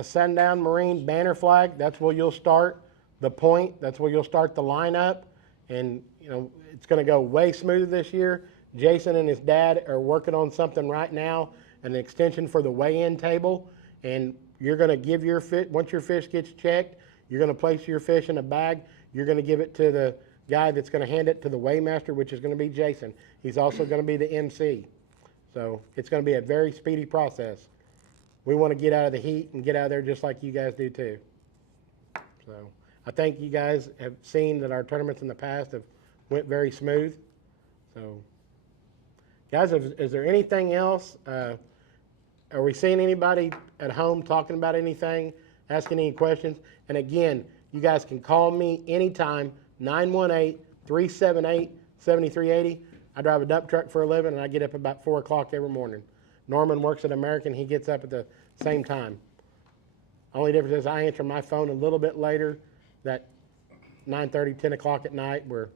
sundown marine banner flag. That's where you'll start the point. That's where you'll start the lineup, and it's going to go way smoother this year. Jason and his dad are working on something right now, an extension for the weigh-in table, and you're going to give your fish, once your fish gets checked, you're going to place your fish in a bag. You're going to give it to the guy that's going to hand it to the weighmaster, which is going to be Jason. He's also going to be the MC. So it's going to be a very speedy process. We want to get out of the heat and get out of there just like you guys do too. So I think you guys have seen that our tournaments in the past have went very smooth. So guys, is there anything else? Are we seeing anybody at home talking about anything, asking any questions? And again, you guys can call me anytime, 918-378-7380. I drive a dump truck for a living, and I get up about 4 o'clock every morning. Norman works at American. He gets up at the same time. Only difference is I answer my phone a little bit later, that 9:30, 10 o'clock at night, where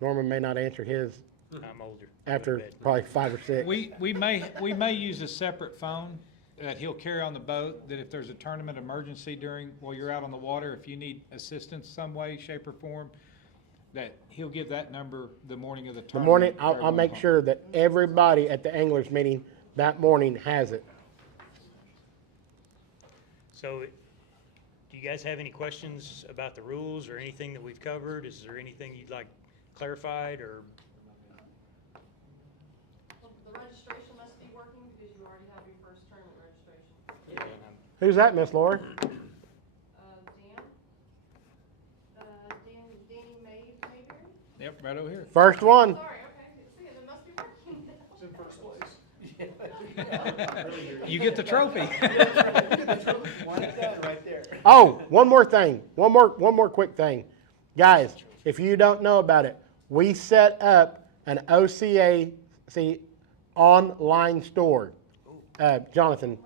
Norman may not answer his I'm older. after probably 5 or 6. We may use a separate phone that he'll carry on the boat, that if there's a tournament emergency while you're out on the water, if you need assistance some way, shape, or form, that he'll give that number the morning of the The tournament. morning, for I'll everyone make home. sure that everybody at the anglers meeting that morning has it. So, do you guys have any questions about the rules or anything that we've covered? Is there anything you'd like clarified or? Well, the registration must be working because you already have your first tournament registration. Who's that, Miss Laura? Dan? Danny Mayberry? Yep, right over here. First one. Sorry, okay, see, it must be working now. It's in first place. You get the trophy. One and done right there. Oh, one more thing. One more quick thing. Guys, if you don't know about it, we set up an OCAC online store. Jonathan,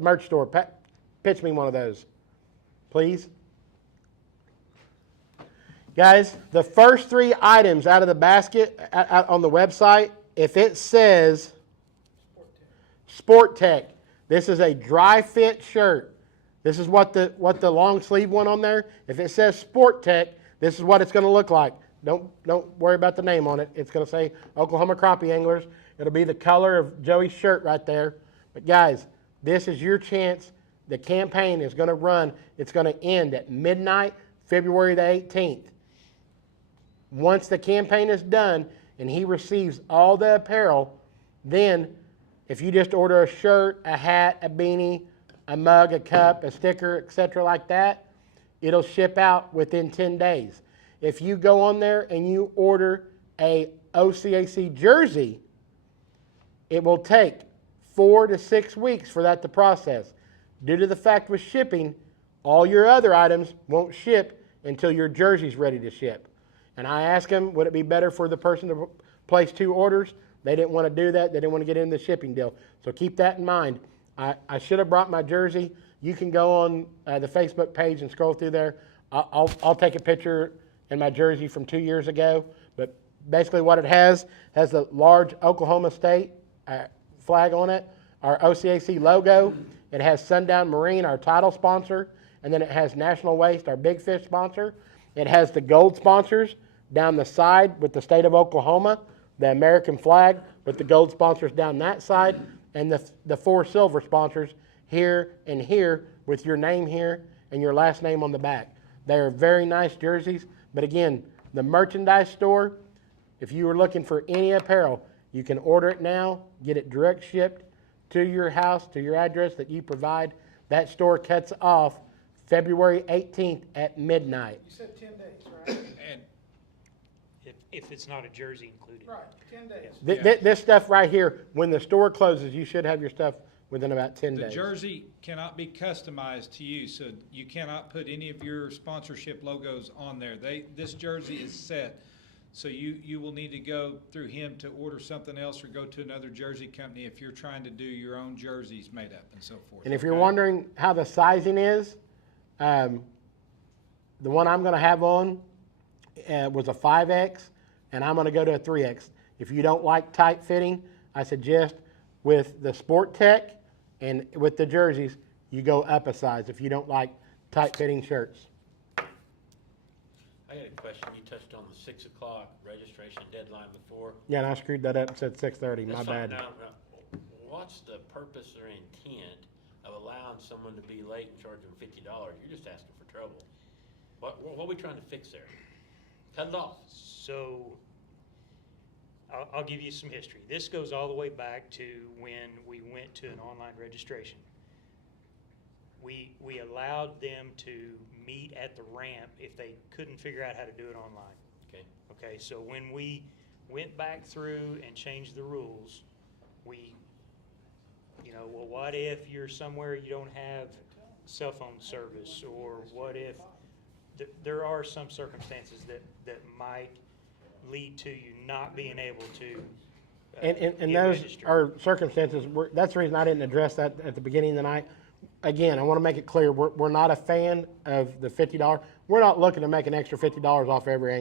merch store. Pitch me one of those, please. Guys, the first 3 items out of the basket out on the website, if it says Sport Tech, this is a dry fit shirt. This is what the long sleeve one on there. If it says Sport Tech, this is what it's going to look like. Don't worry about the name on it. It's going to say Oklahoma Crappie Anglers. It'll be the color of Joey's shirt right there. But guys, this is your chance. The campaign is going to run. It's going to end at midnight, February the 18th. Once the campaign is done and he receives all the apparel, then if you just order a shirt, a hat, a beanie, a mug, a cup, a sticker, etc. like that, it'll ship out within 10 days. If you go on there and you order a OCAC jersey, it will take 4 to 6 weeks for that to process. Due to the fact with shipping, all your other items won't ship until your jersey's ready to ship. And I asked them, would it be better for the person to place 2 orders? They didn't want to do that. They didn't want to get in the shipping deal. So keep that in mind. I should have brought my jersey. You can go on the Facebook page and scroll through there. I'll take a picture in my jersey from 2 years ago. But basically what it has the large Oklahoma State flag on it, our OCAC logo. It has Sundown Marine, our title sponsor. And then it has National Waste, our big fish sponsor. It has the gold sponsors down the side with the state of Oklahoma, the American flag with the gold sponsors down that side, and the 4 silver sponsors here and here with your name here and your last name on the back. They are very nice jerseys, but again, the merchandise store, if you were looking for any apparel, you can order it now, get it direct shipped to your house, to your address that you provide. That store cuts off February 18th at midnight. You said 10 days, right? And If it's not a jersey included. Right, 10 days. This stuff right here, when the store closes, you should have your stuff within about 10 the days. jersey cannot be customized to you, so you cannot put any of your sponsorship logos on there. This jersey is set, so you will need to go through him to order something else or go to another jersey company if you're trying to do your own jerseys made up and so forth. And if you're okay? wondering how the sizing is, the one I'm going to have on was a 5X, and I'm going to go to a 3X. If you don't like tight fitting, I suggest with the Sport Tech and with the jerseys, you go up a size if you don't like tight fitting shirts. I got a question. You touched on the 6 o'clock registration deadline before. Yeah, and I screwed that up and said 6:30. My That's fine. bad. Now, what's the purpose or intent of allowing someone to be late and charge them $50? You're just asking for trouble. What are we trying to fix there? Cut it off. So, I'll give you some history. This goes all the way back to when we went to an online registration. We allowed them to meet at the ramp if they couldn't figure out how to do it online. Okay. Okay, so when we went back through and changed the rules, well, what if you're somewhere you don't have cell phone service, or what if there are some circumstances that might lead to you not being able to And get those registered. are circumstances, that's the reason I didn't address that at the beginning of the night. Again, I want to make it clear, we're not a fan of the $50. We're not looking to make an extra $50 off every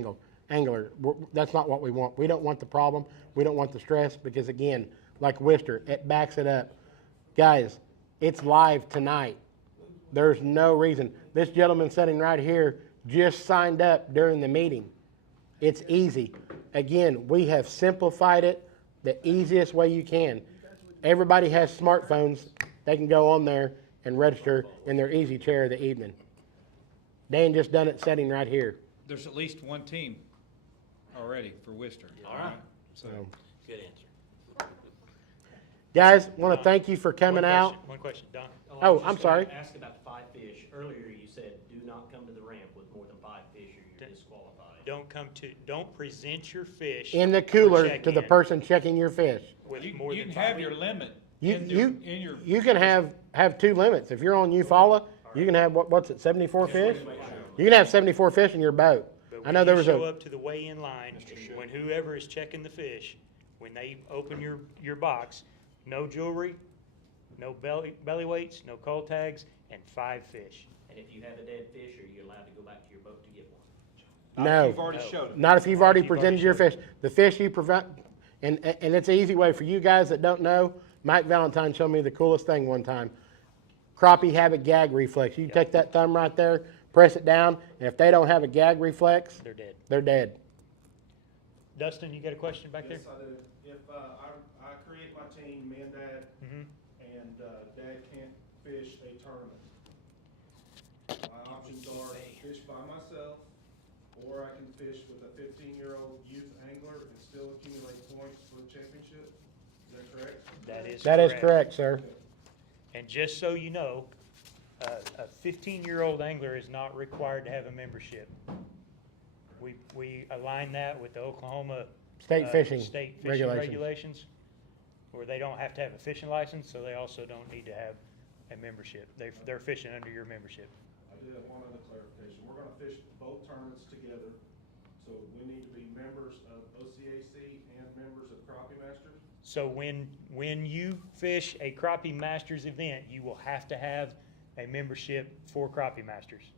angler. That's not what we want. We don't want the problem. We don't want the stress because, again, like Worcester, it backs it up. Guys, it's live tonight. There's no reason. This gentleman sitting right here just signed up during the meeting. It's easy. Again, we have simplified it the easiest way you can. Everybody has smartphones. They can go on there and register in their easy chair of the evening. Dan just done it sitting right here. There's at least one team already for Worcester. All right. So, Good answer. guys, want to thank you for coming out. One question, Don. Oh, I was I'm just gonna sorry. Ask about the 5 fish. Earlier you said, do not come to the ramp with more than 5 fish or you're disqualified. Don't present your fish. In the for cooler to the check-in person checking your fish. with You more you than can 5 have your limit You, in your. you can have two limits. If you're on Eufaula, you can have, what's it, 74 fish? You can have 74 fish in your boat. But I know there was when you show a, up to the weigh-in line, when whoever is checking the fish, when they open your box, no jewelry, no belly weights, no cull tags, and 5 fish. And if you have a dead fish, are you allowed to go back to your boat to get one? Not if No. You've already showed it. not if you've already If you've already presented your showed fish. The fish you prevent, and it's an easy way for you guys that don't know. Mike Valentine showed me the coolest thing one time. Crappie have a gag reflex. You take that thumb right there, press it down, and if they don't have a gag reflex, They're dead. they're dead. Dustin, you got a question back there? Yes, I do. If, I create my team, me and Dad, Mhm. and, Dad can't fish a tournament. My options are fish by myself, or I can fish with a 15-year-old youth angler and still accumulate points for the championship. Is that correct? That is correct, sir. And just so you know, a 15-year-old angler is not required to have a membership. We align that with the Oklahoma State fishing state fishing regulations. regulations, where they don't have to have a fishing license, so they also don't need to have a membership. They're fishing under your membership. I do have one other clarification. We're gonna fish both tournaments together, so we need to be members of OCAC and members of Crappie Masters. So when you fish a Crappie Masters event, you will have to have a membership for Crappie Masters.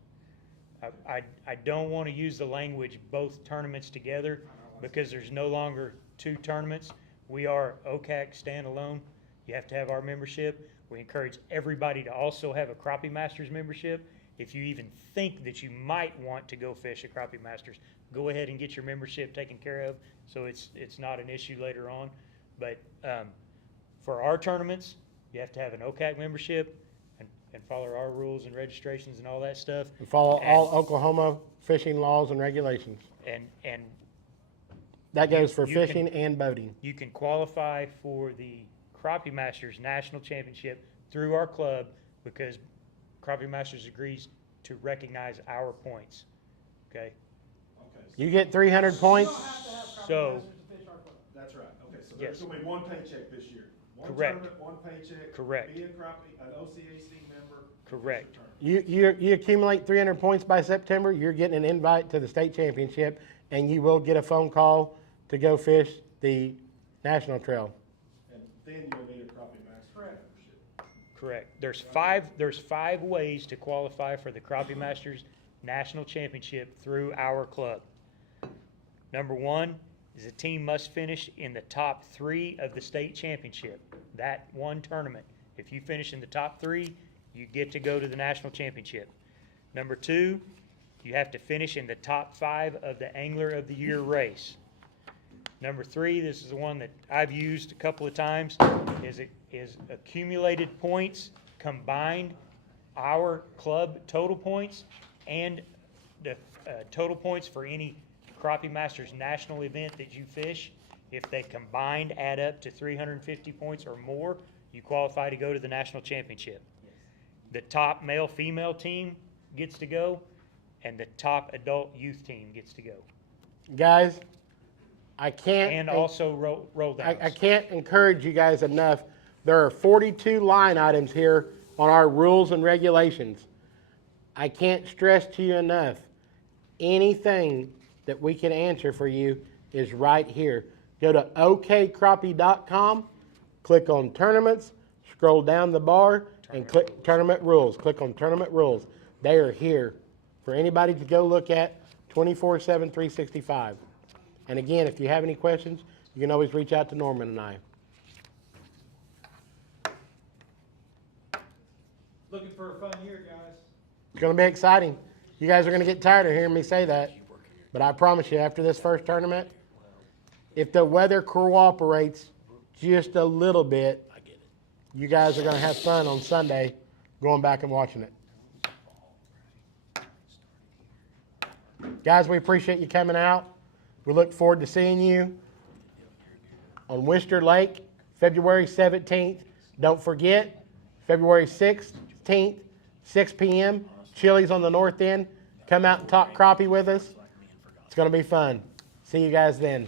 I don't want to use the language both tournaments together because there's no longer 2 tournaments. We are OCAC standalone. You have to have our membership. We encourage everybody to also have a Crappie Masters membership. If you even think that you might want to go fish a Crappie Masters, go ahead and get your membership taken care of so it's not an issue later on. But for our tournaments, you have to have an OCAC membership and follow our rules and registrations and all that stuff. And follow all Oklahoma fishing laws and regulations. And That goes for You can- fishing and boating. you can qualify for the Crappie Masters National Championship through our club because Crappie Masters agrees to recognize our points. Okay? Okay, You get 300 points. So, that's right. Okay, so Yes. there's gonna be one paycheck this year. One Correct. tournament, one paycheck. Correct. Be a Crappie, an OCAC member. Correct. You accumulate 300 points by September, you're getting an invite to the state championship, and you will get a phone call to go fish the national trail. And then you'll need a Crappie Masters membership. correct. There's five ways to qualify for the Crappie Masters National Championship through our club. Number 1 is a team must finish in the top 3 of the state championship. That one tournament. If you finish in the top 3, you get to go to the national championship. Number 2, you have to finish in the top 5 of the Angler of the Year race. Number 3, this is the one that I've used a couple of times, is accumulated points combined, our club total points, and the total points for any Crappie Masters national event that you fish. If they combined add up to 350 points or more, you qualify to go to the national championship. The top male-female team gets to go, and the top adult youth team gets to go. Guys, I can't. And also roll downs. I can't encourage you guys enough. There are 42 line items here on our rules and regulations. I can't stress to you enough, anything that we can answer for you is right here. Go to okcrappie.com, click on tournaments, scroll down the bar, and click tournament rules. Click on tournament rules. They are here for anybody to go look at 24/7, 365. And again, if you have any questions, you can always reach out to Norman and I. Looking for a fun year, guys. It's going to be exciting. You guys are going to get tired of hearing me say that. But I promise you, after this first tournament, if the weather cooperates just a little bit, I get it. you guys are going to have fun on Sunday going back and watching it. Guys, we appreciate you coming out. We look forward to seeing you on Wister Lake, February 17th. Don't forget, February 16th, 6 p.m., Chili's on the north end. Come out and talk crappie with us. It's going to be fun. See you guys then.